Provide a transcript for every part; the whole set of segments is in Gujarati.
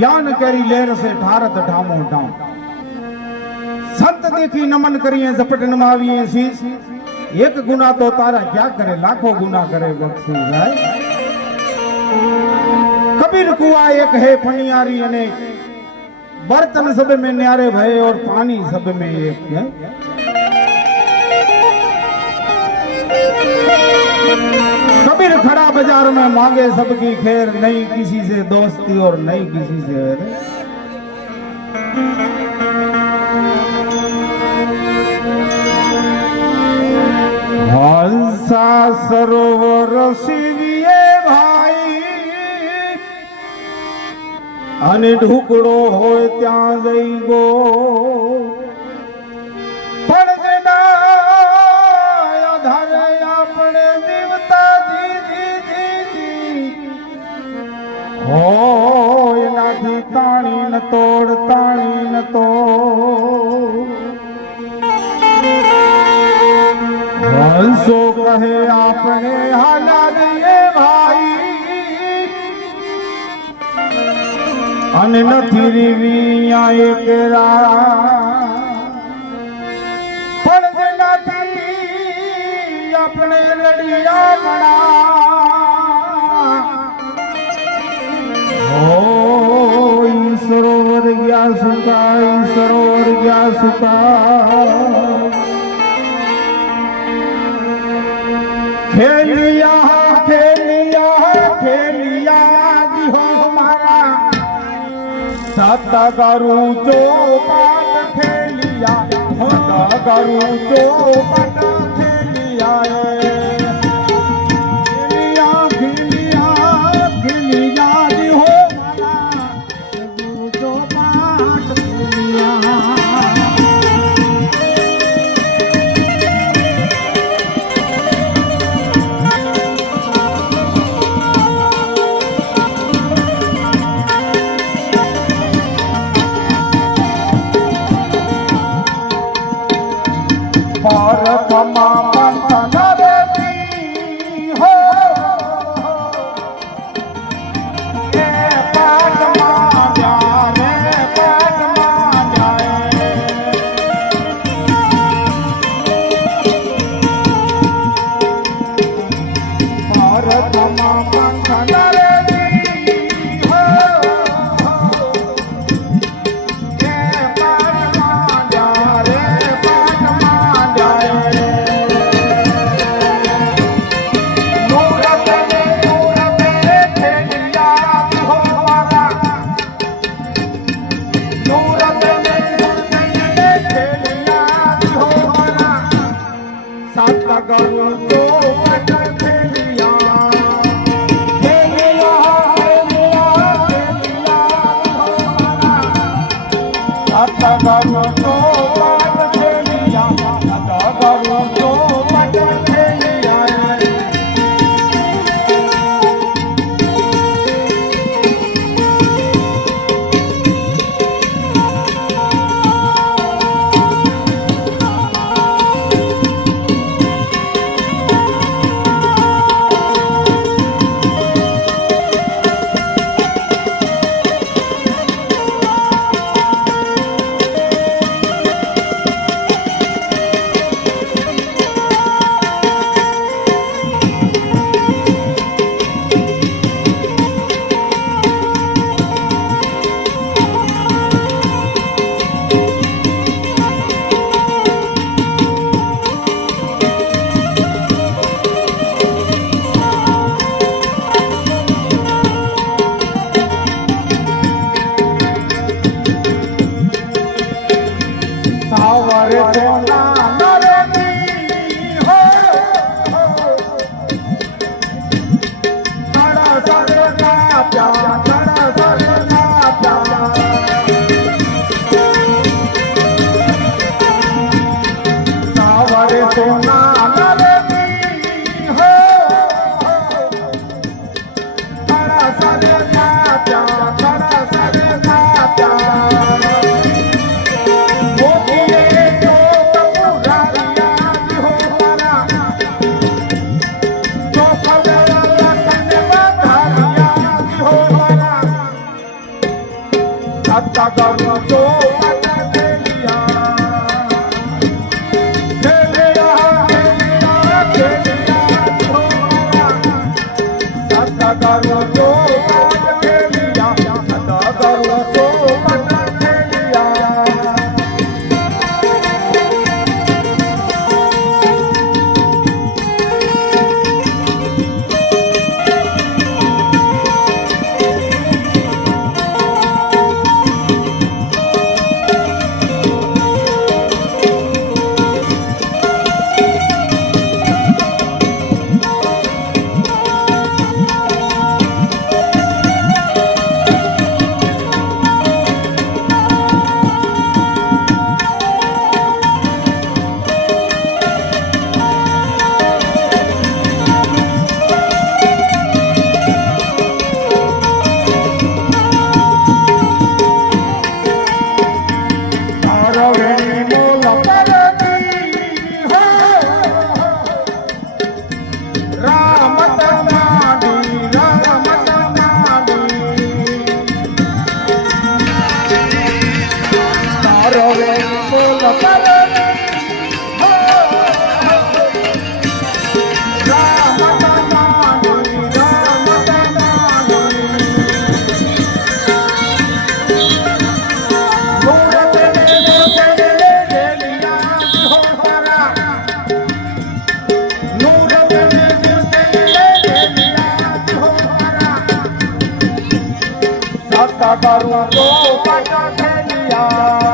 ધ્યાન કરી લેરસે ઠારત ઠામો ઠામ સંત દેખી નમન કરીએ ઝપટ નમાવીએ શીશ એક ગુના તો તારા ક્યાં કરે લાખો ગુના કરે બક્ષી જાય કબીર કુવા એક હે ફણિયારી અને બર્તન સબ મેં ન્યારે ભય ઓર પાણી સબ મેં એક હે बाजार में मांगे सबकी खैर नहीं किसी से दोस्ती और नहीं किसी से वैर। હંસા સરોવર શિવીએ ભાઈ અને ઢુકડો હોય ત્યાં જઈ ગો હોય એનાથી તાણી ન તોડ, તાણી ન તોડ. હંસો કહે આપણે હાલા દઈએ ભાઈ. અને નથી રીવી એક રા પણ આપણે રડિયા મણા સુકા ખેલિયા ખેલિયા ખેલિયા જી હો મારા સત કરું ચોપાટ ખેલિયા સત ખેલિયા કરું સત કરું તો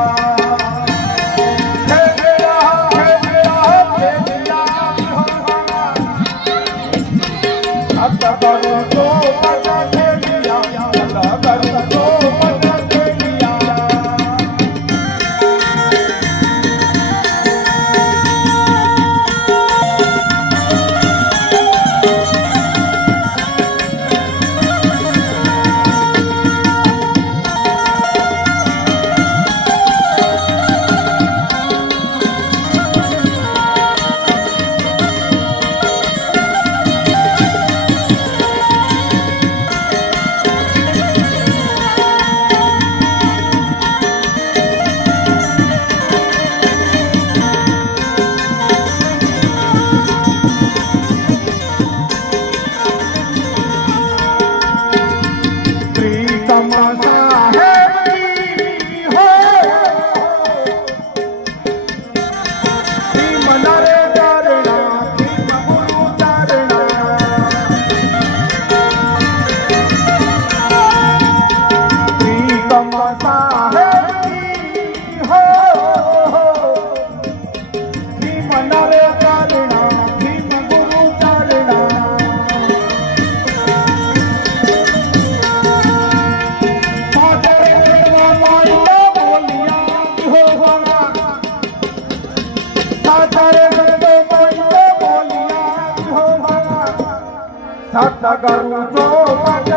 સતગુરુ જો હરિ.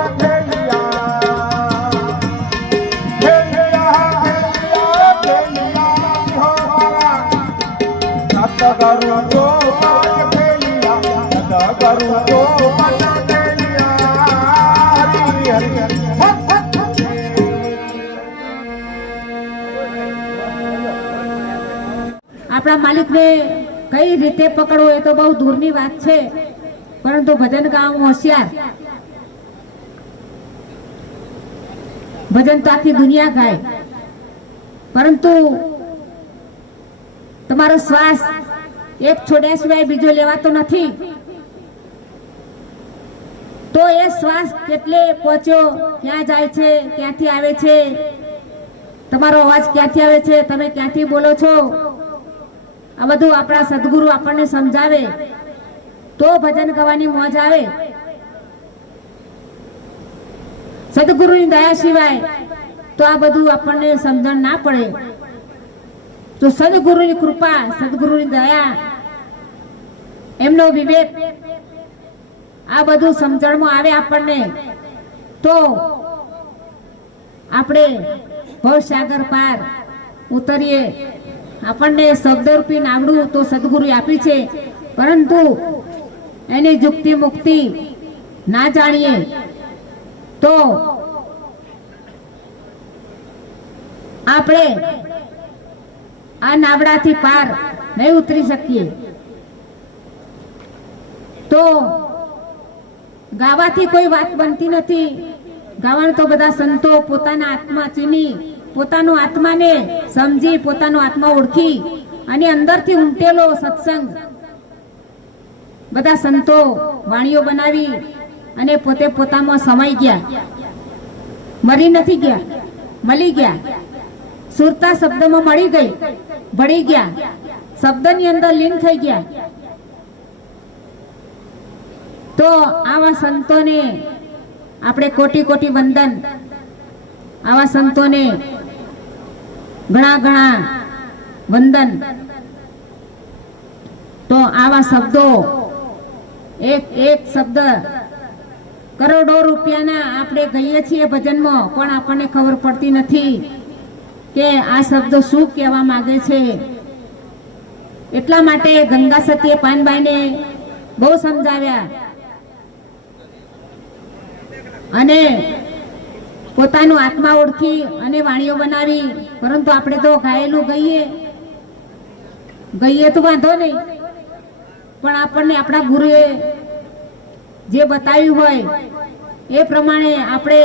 આપણા માલિકને કઈ રીતે પકડવું એ તો બહુ દૂરની વાત છે પરંતુ ભજન ગાવામાં હોશિયાર. ભજન તો આખી દુનિયા ગાય. પરંતુ તમારો શ્વાસ એક છોડ્યા સિવાય બીજો લેવાતો નથી. તો એ શ્વાસ કેટલે પહોંચ્યો, ક્યાં જાય છે, ક્યાંથી આવે છે? તમારો અવાજ ક્યાંથી આવે છે? તમે ક્યાંથી બોલો છો? આ બધું આપણા સદગુરુ આપણને સમજાવે. તો ભજન ગાવાની મોજ આવે. સદગુરુની દયા સિવાય તો આ બધું આપણને સમજણ ના પડે. તો સદગુરુની કૃપા, સદગુરુની દયા, એમનો વિવેક, આ બધું સમજણમાં આવે આપણને. તો આપણે ભવસાગર પાર ઉતરીએ. આપણને શબ્દરૂપી નાવડું તો સદગુરુએ આપી છે. પરંતુ એની જુક્તિ મુક્તિ ના જાણીએ, તો આપણે આ નાવડાથી પાર નહીં ઉતરી શકીએ. તો ગાવાથી કોઈ વાત બનતી નથી. ગાવાનું તો બધા સંતો પોતાના આત્મા ચીની, પોતાનો આત્માને સમજી, પોતાનો આત્મા ઓળખી અને અંદરથી ઉમટેલો સત્સંગ બધા સંતો વાણીઓ બનાવી અને પોતે પોતામાં સમાઈ ગયા. મરી નથી ગયા મળી ગયા. સુરતા શબ્દમાં મળી ગઈ, ભળી ગયા. શબ્દની અંદર લીન થઈ ગયા. તો આવા સંતોને આપણે કોટી કોટી વંદન. આવા સંતોને ઘણા ઘણા વંદન. તો આવા શબ્દો એક એક શબ્દ. કરોડો રૂપિયાના આપણે ગઈએ છીએ ભજનમાં, પણ આપણને ખબર પડતી નથી કે આ શબ્દ શું કહેવા માંગે છે. એટલા માટે ગંગા સતીએ પાનબાઈને બહુ સમજાવ્યા. અને પોતાનું આત્મા ઓળખી અને વાણીઓ બનાવી, પરંતુ આપણે તો ગાયેલું ગઈએ. ગઈએ તો વાંધો નહીં. પણ આપણને આપણા ગુરુએ જે બતાવ્યું હોય, એ પ્રમાણે આપણે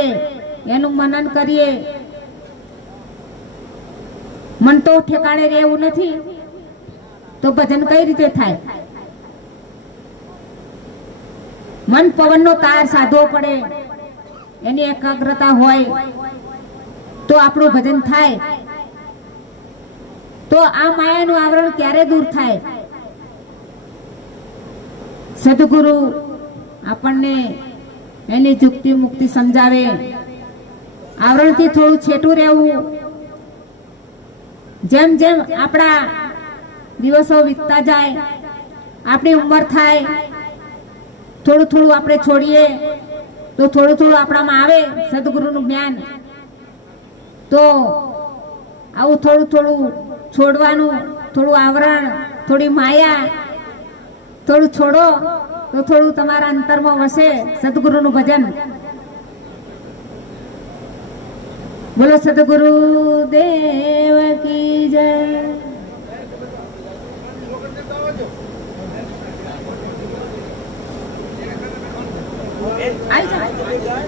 એનું મનન કરીએ. મન તો ઠેકાણે રહેવું નથી, તો ભજન કઈ રીતે થાય? મન પવનનો તાર સાધવો પડે, એની એકાગ્રતા હોય, તો આપણું ભજન થાય. તો આ માયાનું આવરણ ક્યારે દૂર થાય? સદગુરુ આપણને એની જુક્તિ મુક્તિ સમજાવે. આવરણથી થોડું છેટું રહેવું. જેમ જેમ આપણા દિવસો વીતતા જાય, આપણી ઉંમર થાય, થોડું થોડું આપણે છોડીએ, તો થોડું થોડું આપણામાં આવે સદગુરુનું જ્ઞાન. તો આવું થોડું થોડું છોડવાનું, થોડું આવરણ, થોડી માયા, થોડું છોડો. તો થોડું તમારા અંતરમાં વસે સદગુરુનું ભજન. બોલો સદગુરુ દેવ કી જય. આવી જાઓ.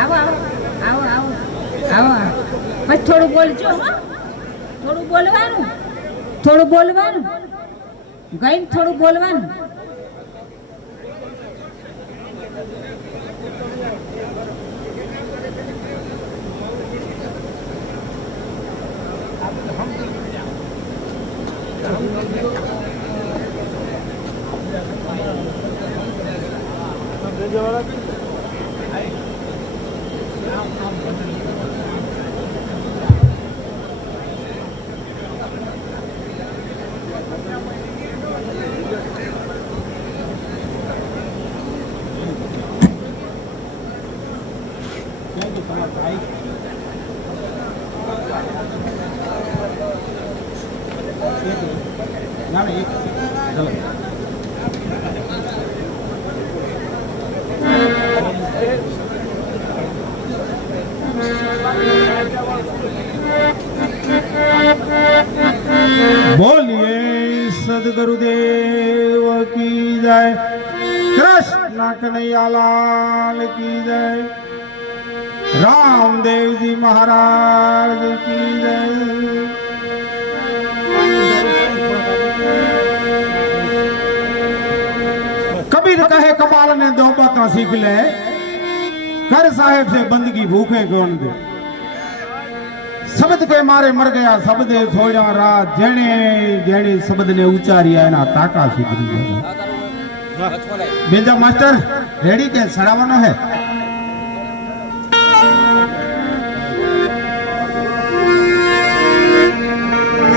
આવો આવો આવો આવો પછી થોડું બોલજો, હો. બોલવાનું? થોડું બોલવાનું? ગઈ થોડું બોલવાનું? ના की जय कृष्ण कन्हैया लाल की जय रामदेव जी महाराज की जय कबीर कहे कपाल ने दो बातें सीख ले। कर साहेब से बंदगी भूखे कौन दे? શબ્દ કે મારે મર ગયા શબ્દે છોડ્યા રાત. જેણે જેણે શબ્દને ઉચ્ચાર્યા, એના તાકા સુધરી ગયા બેજા માસ્ટર, રેડી કે સડાવવાનો હે?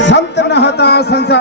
સંત ન હતા, સંસાર